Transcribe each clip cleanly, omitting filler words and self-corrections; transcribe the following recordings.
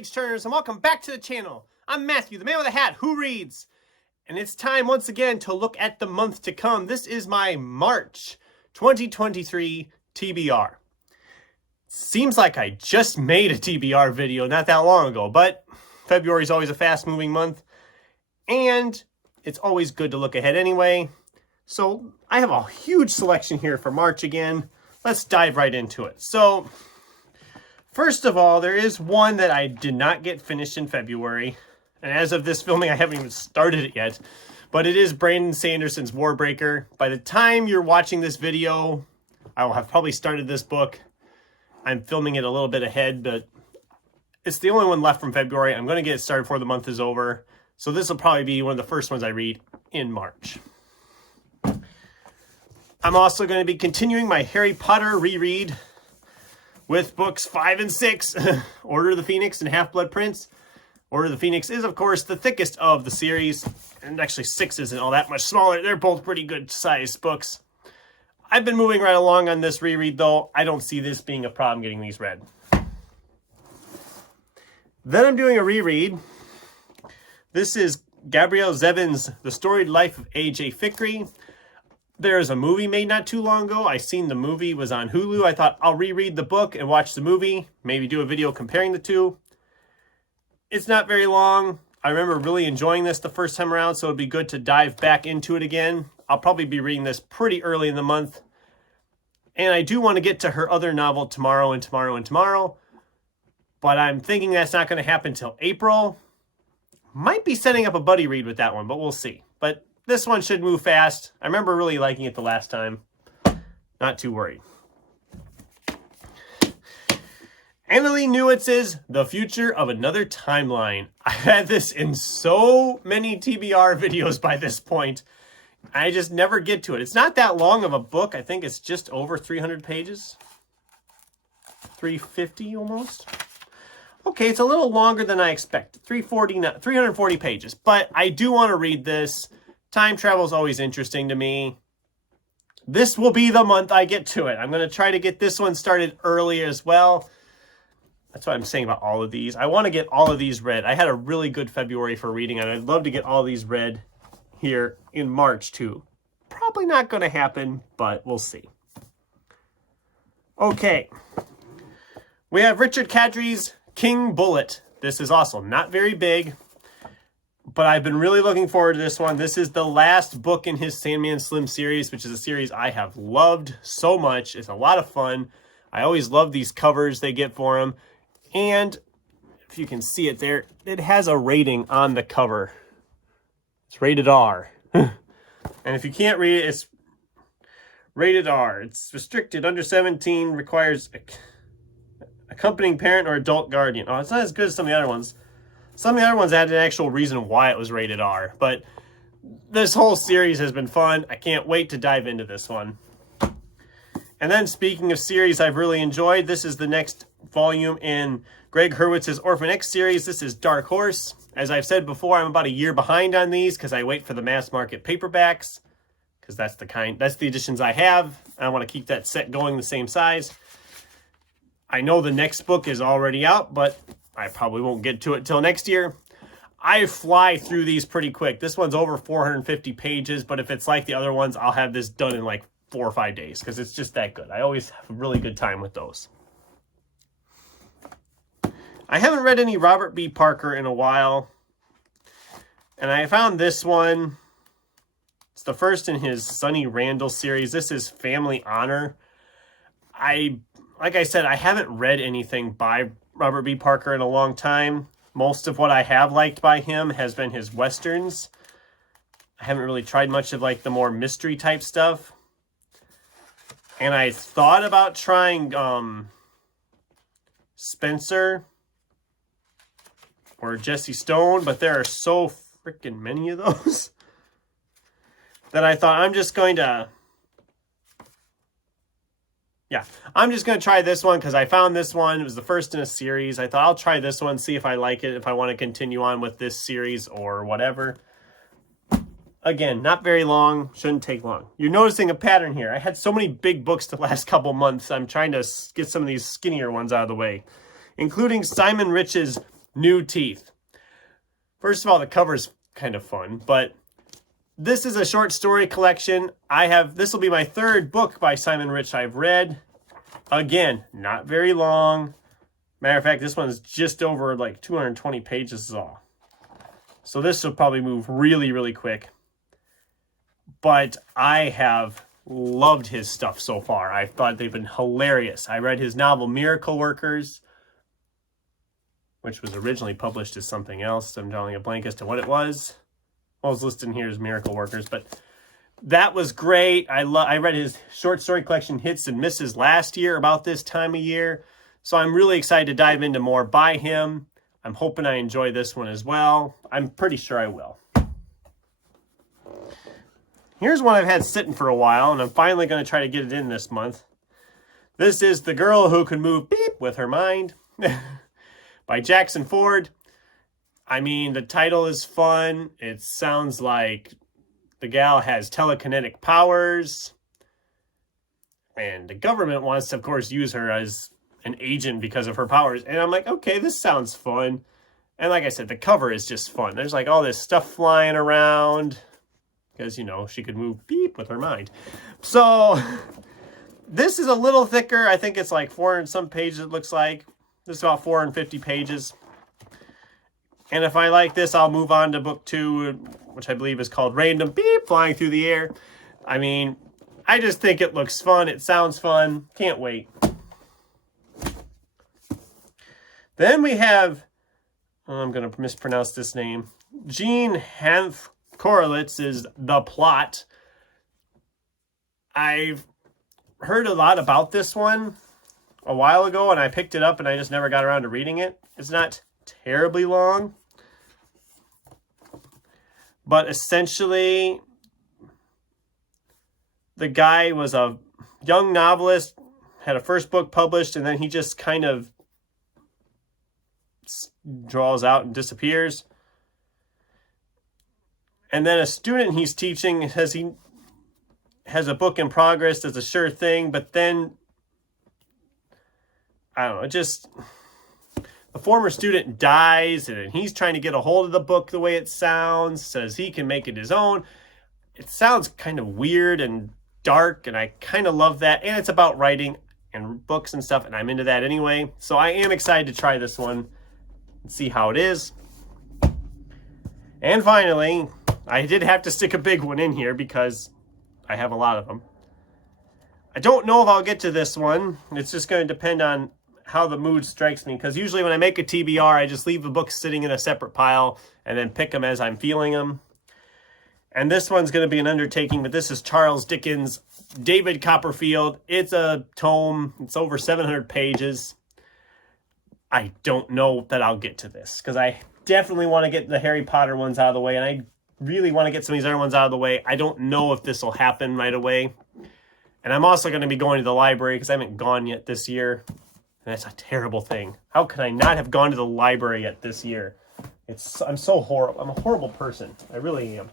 page turners, and welcome back to the channel. I'm Matthew, the man with a hat who reads. And it's time once again to look at the month to come. This is my March 2023 TBR. Seems like I just made a TBR video not that long ago, but February is always a fast-moving month, and it's always good to look ahead anyway. So I have a huge selection here for March again. Let's dive right into it. So first of all, there is one that I did not get finished in February. And as of this filming, I haven't even started it yet. But it is Brandon Sanderson's Warbreaker. By the time you're watching this video, I will have probably started this book. I'm filming it a little bit ahead, but it's the only one left from February. I'm going to get it started before the month is over. So this will probably be one of the first ones I read in March. I'm also going to be continuing my Harry Potter reread with books 5 and 6, Order of the Phoenix and Half-Blood Prince. Order of the Phoenix is, of course, the thickest of the series, and actually 6 isn't all that much smaller. They're both pretty good-sized books. I've been moving right along on this reread, though. I don't see this being a problem getting these read. Then I'm doing a reread. This is Gabrielle Zevin's The Storied Life of A.J. Fikry. There's a movie made not too long ago. I seen the movie was on Hulu. I thought I'll reread the book and watch the movie. Maybe do a video comparing the two. It's not very long. I remember really enjoying this the first time around, so it'd be good to dive back into it again. I'll probably be reading this pretty early in the month. And I do want to get to her other novel, Tomorrow and Tomorrow and Tomorrow. But I'm thinking that's not going to happen until April. Might be setting up a buddy read with that one, but we'll see. But this one should move fast. I remember really liking it the last time. Not too worried. Annalee Newitz's The Future of Another Timeline. I've had this in so many TBR videos by this point. I just never get to it. It's not that long of a book. I think it's just over 300 pages. 350 almost. Okay, it's a little longer than I expected. 340 pages. But I do want to read this. Time travel is always interesting to me. This will be the month I get to it. I'm going to try to get this one started early as well. That's what I'm saying about all of these. I want to get all of these read. I had a really good February for reading, and I'd love to get all these read here in March too. Probably not going to happen, but we'll see. Okay. We have Richard Kadri's King Bullet. This is also not very big, but I've been really looking forward to this one. This is the last book in his Sandman Slim series, which is a series I have loved so much. It's a lot of fun. I always love these covers they get for him. And if you can see it there, it has a rating on the cover. It's rated R. And if you can't read it, it's rated R. It's restricted, under 17, requires accompanying parent or adult guardian. Oh, it's not as good as some of the other ones. Some of the other ones had an actual reason why it was rated R. But this whole series has been fun. I can't wait to dive into this one. And then speaking of series I've really enjoyed, this is the next volume in Greg Hurwitz's Orphan X series. This is Dark Horse. As I've said before, I'm about a year behind on these because I wait for the mass market paperbacks, because that's the editions I have. I want to keep that set going the same size. I know the next book is already out, but I probably won't get to it till next year. I fly through these pretty quick. This one's over 450 pages, but if it's like the other ones, I'll have this done in like 4 or 5 days because it's just that good. I always have a really good time with those. I haven't read any Robert B. Parker in a while, and I found this one. It's the first in his Sonny Randall series. This is Family Honor. Like I said, I haven't read anything by Robert B. Parker in a long time. Most of what I have liked by him has been his Westerns. I haven't really tried much of like the more mystery type stuff. And I thought about trying Spencer or Jesse Stone, but there are so freaking many of those that I thought I'm just going to try this one because I found this one. It was the first in a series. I thought I'll try this one, see if I like it, if I want to continue on with this series or whatever. Again, not very long. Shouldn't take long. You're noticing a pattern here. I had so many big books the last couple months. I'm trying to get some of these skinnier ones out of the way, including Simon Rich's New Teeth. First of all, the cover's kind of fun, but this is a short story collection. This will be my third book by Simon Rich I've read. Again, not very long. Matter of fact, this one's just over like 220 pages is all. So this will probably move really, really quick. But I have loved his stuff so far. I thought they've been hilarious. I read his novel Miracle Workers, which was originally published as something else. I'm drawing a blank as to what it was. Well, it's listed in here as Miracle Workers, but that was great. I read his short story collection Hits and Misses last year about this time of year. So I'm really excited to dive into more by him. I'm hoping I enjoy this one as well. I'm pretty sure I will. Here's one I've had sitting for a while, and I'm finally going to try to get it in this month. This is The Girl Who Could Move Beep with Her Mind by Jackson Ford. I mean, the title is fun. It sounds like the gal has telekinetic powers. And the government wants to, of course, use her as an agent because of her powers. And I'm like, okay, this sounds fun. And like I said, the cover is just fun. There's like all this stuff flying around. Because, you know, she could move beep with her mind. So this is a little thicker. I think it's like 400 some pages, it looks like. This is about 450 pages. And if I like this, I'll move on to book 2, which I believe is called Random Beep, Flying Through the Air. I mean, I just think it looks fun. It sounds fun. Can't wait. Then we have, I'm going to mispronounce this name, Jean Hanf Korelitz's The Plot. I've heard a lot about this one a while ago, and I picked it up, and I just never got around to reading it. It's not terribly long, but essentially, the guy was a young novelist, had a first book published, and then he just kind of draws out and disappears. And then a student he's teaching he has a book in progress that's a sure thing, but then, I don't know, the former student dies, and he's trying to get a hold of the book the way it sounds, says he can make it his own. It sounds kind of weird and dark, and I kind of love that. And it's about writing and books and stuff, and I'm into that anyway. So I am excited to try this one and see how it is. And finally, I did have to stick a big one in here because I have a lot of them. I don't know if I'll get to this one. It's just going to depend on how the mood strikes me, because usually when I make a TBR, I just leave the books sitting in a separate pile and then pick them as I'm feeling them. And this one's going to be an undertaking, but this is Charles Dickens' David Copperfield. It's a tome. It's over 700 pages. I don't know that I'll get to this, because I definitely want to get the Harry Potter ones out of the way, and I really want to get some of these other ones out of the way. I don't know if this will happen right away. And I'm also going to be going to the library, because I haven't gone yet this year. And that's a terrible thing. How could I not have gone to the library yet this year? I'm so horrible. I'm a horrible person. I really am.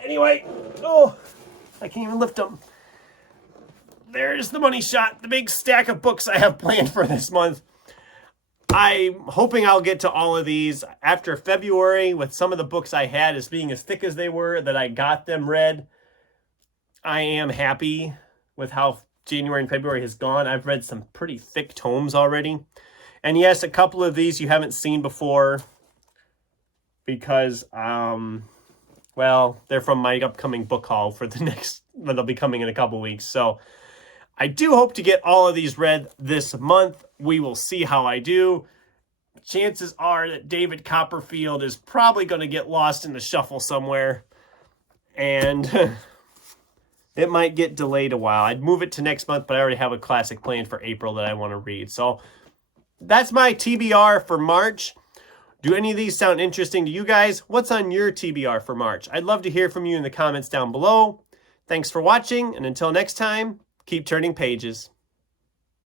Anyway, I can't even lift them. There's the money shot, the big stack of books I have planned for this month. I'm hoping I'll get to all of these after February, with some of the books I had as being as thick as they were, that I got them read. I am happy with how January and February has gone. I've read some pretty thick tomes already. And yes, a couple of these you haven't seen before because, well, they're from my upcoming book haul for that'll be coming in a couple weeks. So I do hope to get all of these read this month. We will see how I do. Chances are that David Copperfield is probably going to get lost in the shuffle somewhere. And it might get delayed a while. I'd move it to next month, but I already have a classic planned for April that I want to read. So that's my TBR for March. Do any of these sound interesting to you guys? What's on your TBR for March? I'd love to hear from you in the comments down below. Thanks for watching, and until next time, keep turning pages.